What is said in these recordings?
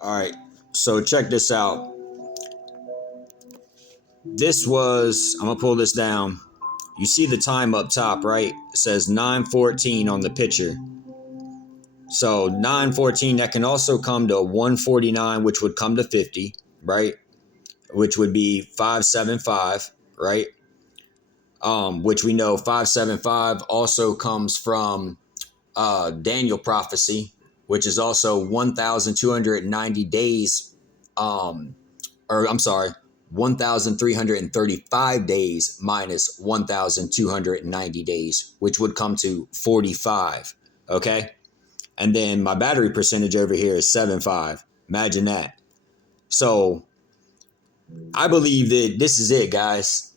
All right, so check this out. I'm gonna pull this down. You see the time up top, right? It says 9:14 on the picture. So 9:14, that can also come to 149, which would come to 50, right? Which would be 575, right? Which we know 575 also comes from Daniel prophecy, which is also 1,290 days, or I'm sorry, 1,335 days minus 1,290 days, which would come to 45. Okay. And then my battery percentage over here is 7.5. Imagine that. So I believe that this is it, guys.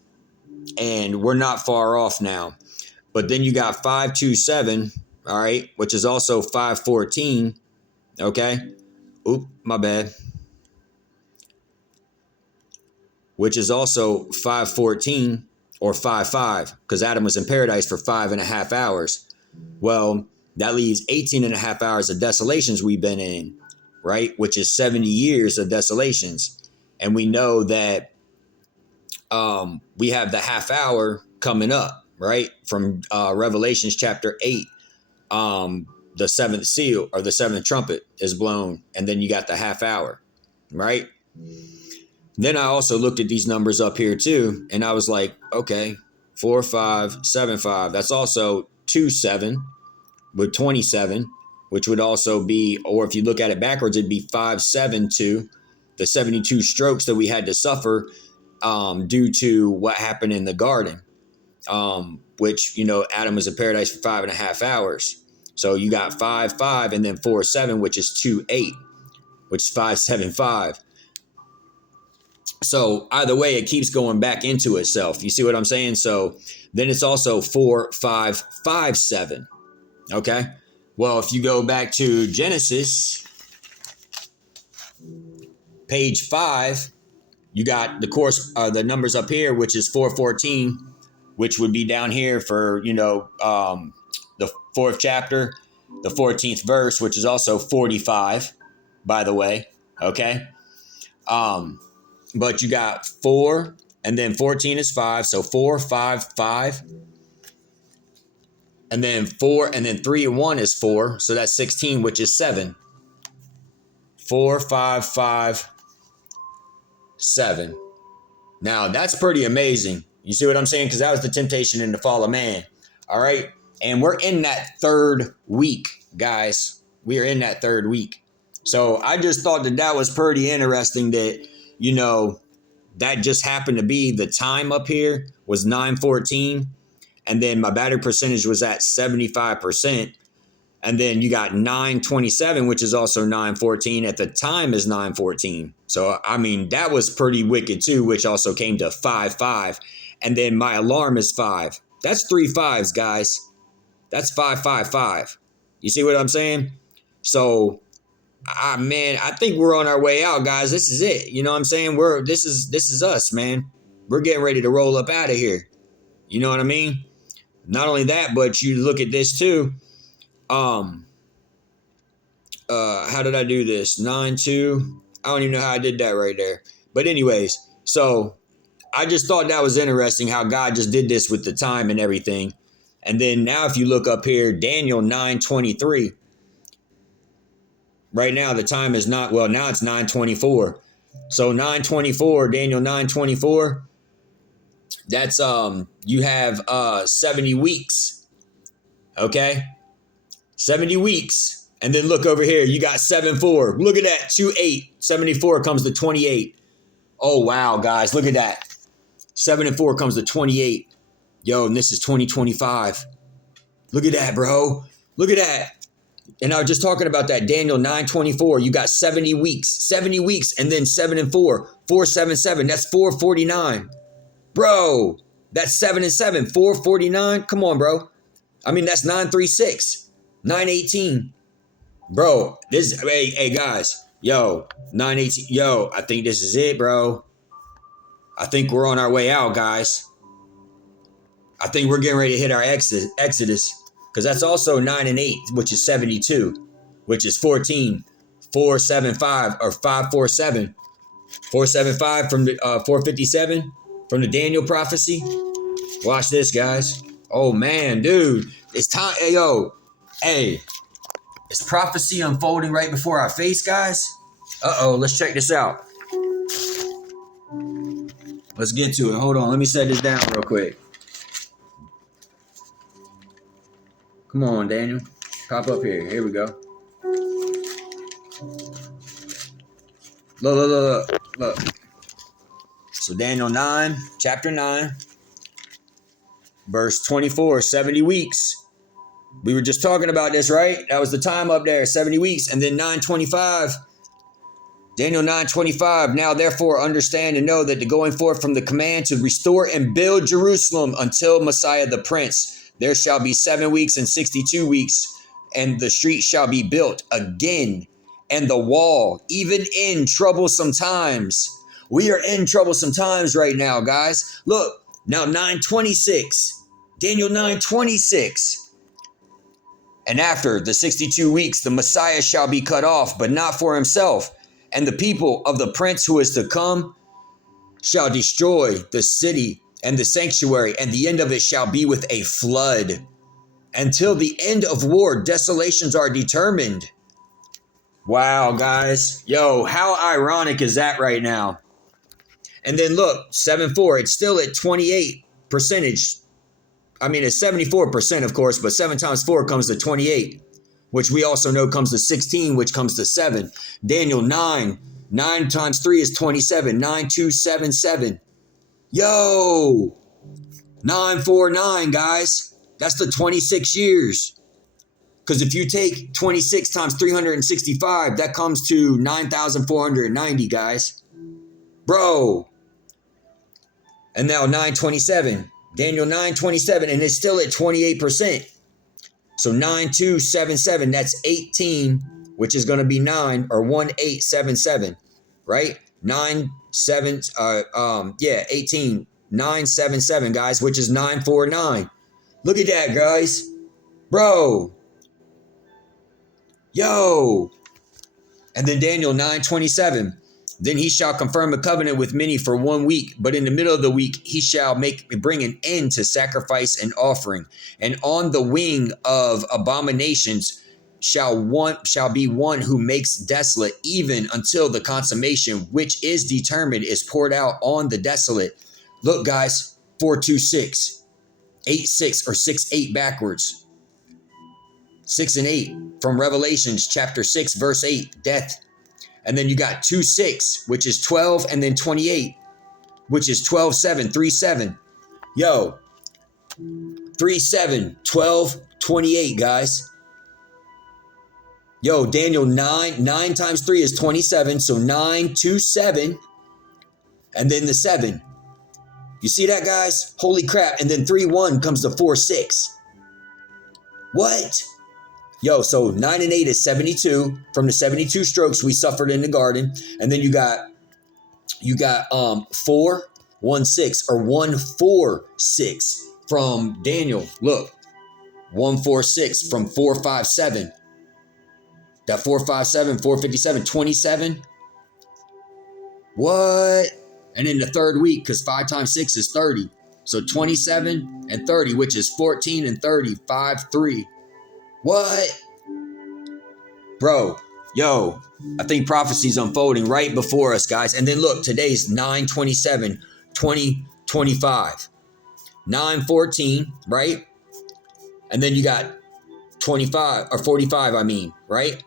And we're not far off now. But then you got 527, all right, which is also 514. Okay. Oop, my bad. Which is also 514 or 5.5, because Adam was in paradise for 5.5 hours. Well, that leaves 18.5 hours of desolations we've been in, right? Which is 70 years of desolations. And we know that we have the half hour coming up, right? From Revelations chapter 8. The seventh seal or the seventh trumpet is blown, and then you got the half hour, right? Then I also looked at these numbers up here too, and I was like, okay, 4, 5, 7, 5. That's also 2, 7 with 27, which would also be, or if you look at it backwards, it'd be 5, 7, 2, the 72 strokes that we had to suffer due to what happened in the garden, which, Adam was in paradise for 5.5 hours. So you got 5, 5, and then 4, 7, which is 2, 8, which is 5, 7, 5. So either way, it keeps going back into itself. You see what I'm saying? So then it's also 4, 5, 5, 7. Okay. Well, if you go back to Genesis, page 5, you got the numbers up here, which is 414, which would be down here for, the fourth chapter, the 14th verse, which is also 45, by the way. Okay. But you got 4, and then 14 is 5. So 4, 5, 5. And then 4, and then 3 and 1 is 4. So that's 16, which is 7. 4, 5, 5, 7. Now, that's pretty amazing. You see what I'm saying? Because that was the temptation in the fall of man. All right. And we're in that third week, guys. We are in that third week. So I just thought that was pretty interesting that, that just happened to be the time up here was 9:14. And then my battery percentage was at 75%. And then you got 9:27, which is also 9:14. At the time is 9:14. So, I mean, that was pretty wicked too, which also came to 5.5. And then my alarm is 5. That's 3 5s, guys. That's 5.55. You see what I'm saying? So, man, I think we're on our way out, guys. This is it. You know what I'm saying? This is us, man. We're getting ready to roll up out of here. You know what I mean? Not only that, but you look at this too. How did I do this? 9-2. I don't even know how I did that right there. But anyways, so I just thought that was interesting how God just did this with the time and everything. And then now if you look up here, Daniel 9:23. Right now the time is now it's 9:24. So 9:24, Daniel 9:24. That's you have 70 weeks. Okay? 70 weeks. And then look over here, you got 7-4. Look at that, 2-8. 74 comes to 28. Oh, wow, guys, look at that. 7 and 4 comes to 28. Yo, and this is 2025. Look at that, bro. Look at that. And I was just talking about that, Daniel 9:24. You got 70 weeks. 70 weeks, and then 7 and 4. 477. That's 449. Bro, that's 7 and 7. 449. Come on, bro. I mean, that's 936. 918. Bro, hey guys, yo, 918, yo, I think this is it, bro. I think we're on our way out, guys. I think we're getting ready to hit our exodus, because that's also 9 and 8, which is 72, which is 14. 475 or 547. 475 from the 457 from the Daniel prophecy. Watch this, guys. Oh man, dude. It's time. Hey, yo. Hey. Is prophecy unfolding right before our face, guys? Uh-oh, let's check this out. Let's get to it. Hold on, let me set this down real quick. Come on, Daniel. Pop up here. Here we go. Look. So Daniel 9, chapter 9, verse 24, 70 weeks. We were just talking about this, right? That was the time up there, 70 weeks. And then 9:25, Daniel 9:25. Now, therefore, understand and know that the going forth from the command to restore and build Jerusalem until Messiah the Prince, there shall be 7 weeks and 62 weeks, and the street shall be built again, and the wall, even in troublesome times. We are in troublesome times right now, guys. Look, now 9:26, Daniel 9:26. And after the 62 weeks, the Messiah shall be cut off, but not for himself. And the people of the prince who is to come shall destroy the city and the sanctuary, and the end of it shall be with a flood. Until the end of war, desolations are determined. Wow, guys. Yo, how ironic is that right now? And then look, 7-4, it's still at 28 percentage. I mean, it's 74%, of course, but 7 times 4 comes to 28, which we also know comes to 16, which comes to 7. Daniel 9. 9 times 3 is 27. 9277. Yo! 949, guys. That's the 26 years. Because if you take 26 times 365, that comes to 9,490, guys. Bro. And now 927. Daniel 9:27, and it's still at 28%. So 9277, that's 18, which is going to be 9 or 1877, right? 18, 977, guys, which is 949. Look at that, guys. Bro. Yo. And then Daniel 9:27. Then he shall confirm a covenant with many for 1 week, but in the middle of the week he shall bring an end to sacrifice and offering. And on the wing of abominations shall be one who makes desolate, even until the consummation which is determined is poured out on the desolate. Look, guys, 426, 8-6 or 6-8 backwards. 6 and 8 from Revelations chapter 6, verse 8, death. And then you got 2-6, which is 12, and then 28, which is 12-7, 3-7. Yo, 3-7, 12, 28, guys. Yo, Daniel 9 times 3 is 27, so 927, and then the 7. You see that, guys? Holy crap. And then 3-1 comes to 4-6. What? Yo, so 9 and 8 is 72 from the 72 strokes we suffered in the garden. And then you got 4, 1, 6 or 1, 4, 6 from Daniel. Look, 1, 4, 6 from 4, 5, 7. That 4, 5, 7, 457, 27. What? And in the third week, because 5 times 6 is 30. So 27 and 30, which is 14 and 30, 5, 3. What? Bro, yo, I think prophecy's unfolding right before us, guys. And then look, today's 9/27/2025. 9/14, right? And then you got 25 or 45, right?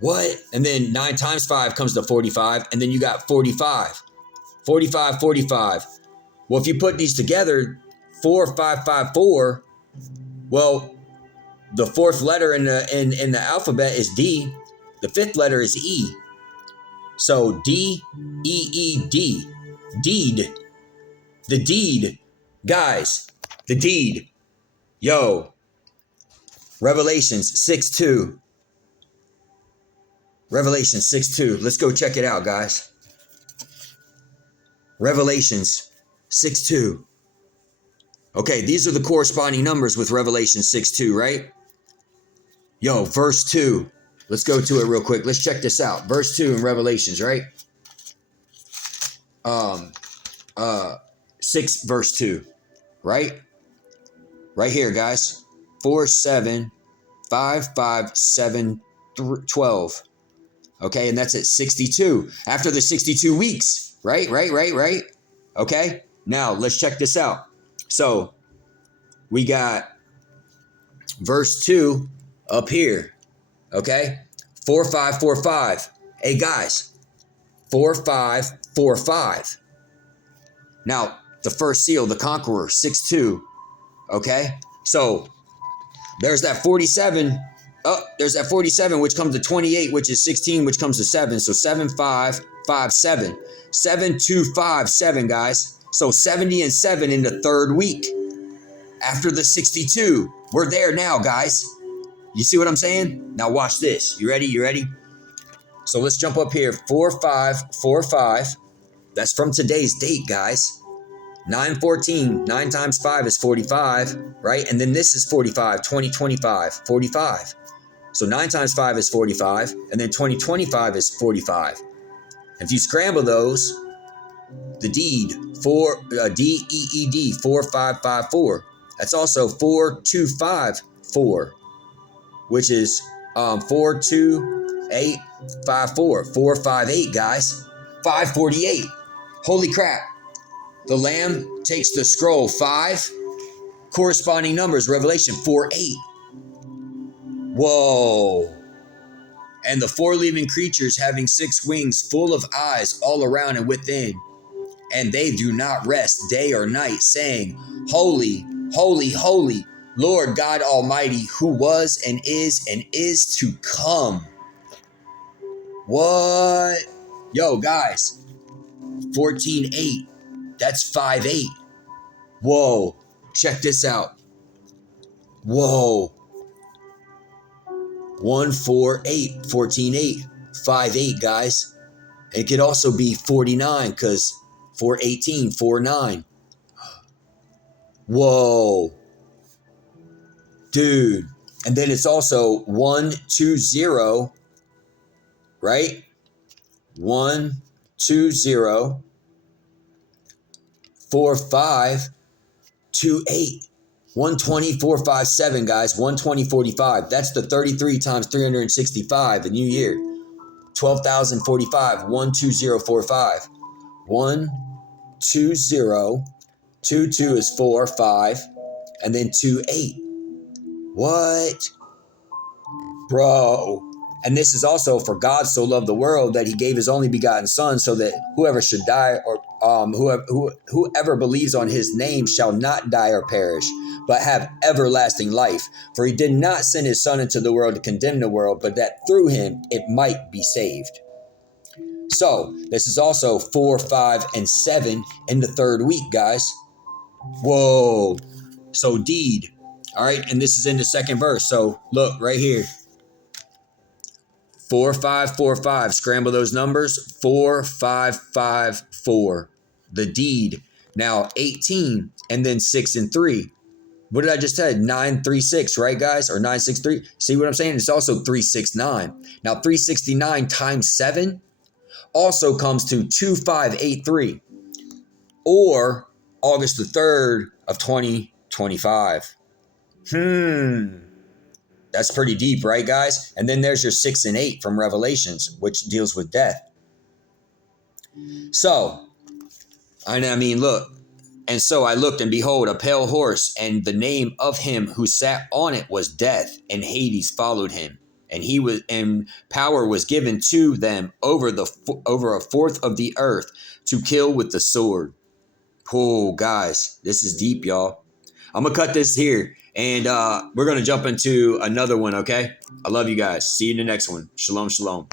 What? And then 9 times 5 comes to 45, and then you got 45. 45, 45. Well, if you put these together, 4554, well, the fourth letter in the alphabet is D. The fifth letter is E. So D-E-E-D. Deed. The deed. Guys, the deed. Yo. Revelations 6:2. Revelations 6:2. Let's go check it out, guys. Revelations 6:2. Okay, these are the corresponding numbers with Revelation 6:2, right? Yo, verse 2. Let's go to it real quick. Let's check this out. Verse 2 in Revelations, right? 6 verse 2, right? Right here, guys. 4, 7, 5, 5, 7, 12. Okay, and that's at 62. After the 62 weeks, right? Okay, now let's check this out. So we got verse 2 up here. Okay, 4, 5, 4, 5. Hey, guys, 4, 5, 4, 5. Now, the first seal, the conqueror, 6, 2. Okay, so there's that 47. There's that 47, which comes to 28, which is 16, which comes to 7. So 7, 5, 5, 7. 7, 2, 5, 7, guys. So 70 and 7 in the third week. After the 62. We're there now, guys. You see what I'm saying? Now watch this. You ready? You ready? So let's jump up here. 4, 5, 4, 5. That's from today's date, guys. 914, 9 times 5 is 45, right? And then this is 45, 2025, 45. So 9 times 5 is 45, and then 2025 is 45. If you scramble those, the deed, DEED, 4554. That's also 4254, which is 42854, 458, guys. 548. Holy crap. The Lamb takes the scroll 5, corresponding numbers, Revelation 4, 8. Whoa. And the 4 living creatures having 6 wings, full of eyes all around and within. And they do not rest day or night, saying, Holy, holy, holy, Lord God Almighty, who was and is to come. What? Yo, guys, 14:8. That's 5:8. Whoa. Check this out. Whoa. 148, 14:8, 5:8, guys. It could also be 49 because 418, 49. Whoa. Dude. And then it's also 120, right? 120, 45, 28. 120, 457, guys. 120, 45. That's the 33 times 365, the new year. 12,045. 12045. 120. 22 is 4, 5. And then 28. What? Bro. And this is also for God so loved the world that he gave his only begotten son so that whoever should die or whoever believes on his name shall not die or perish, but have everlasting life. For he did not send his son into the world to condemn the world, but that through him it might be saved. So this is also 4, 5, and 7 in the third week, guys. Whoa. So deed. All right. And this is in the second verse. So look right here. 4, 5, 4, 5. Scramble those numbers. 4, 5, 5, 4. The deed. Now 18 and then 6 and 3. What did I just tell you? 9, 3, 6, right, guys? Or 9, 6, 3. See what I'm saying? It's also 3, 6, 9. Now 369 times 7 also comes to 2583. Or August the 3rd of 2025. That's pretty deep, right, guys? And then there's your 6 and 8 from Revelations, which deals with death. So, I mean, look. And so I looked, and behold, a pale horse, and the name of him who sat on it was Death, and Hades followed him. And power was given to them over a fourth of the earth to kill with the sword. Oh, guys, this is deep, y'all. I'm going to cut this here. And we're going to jump into another one, okay? I love you guys. See you in the next one. Shalom, shalom.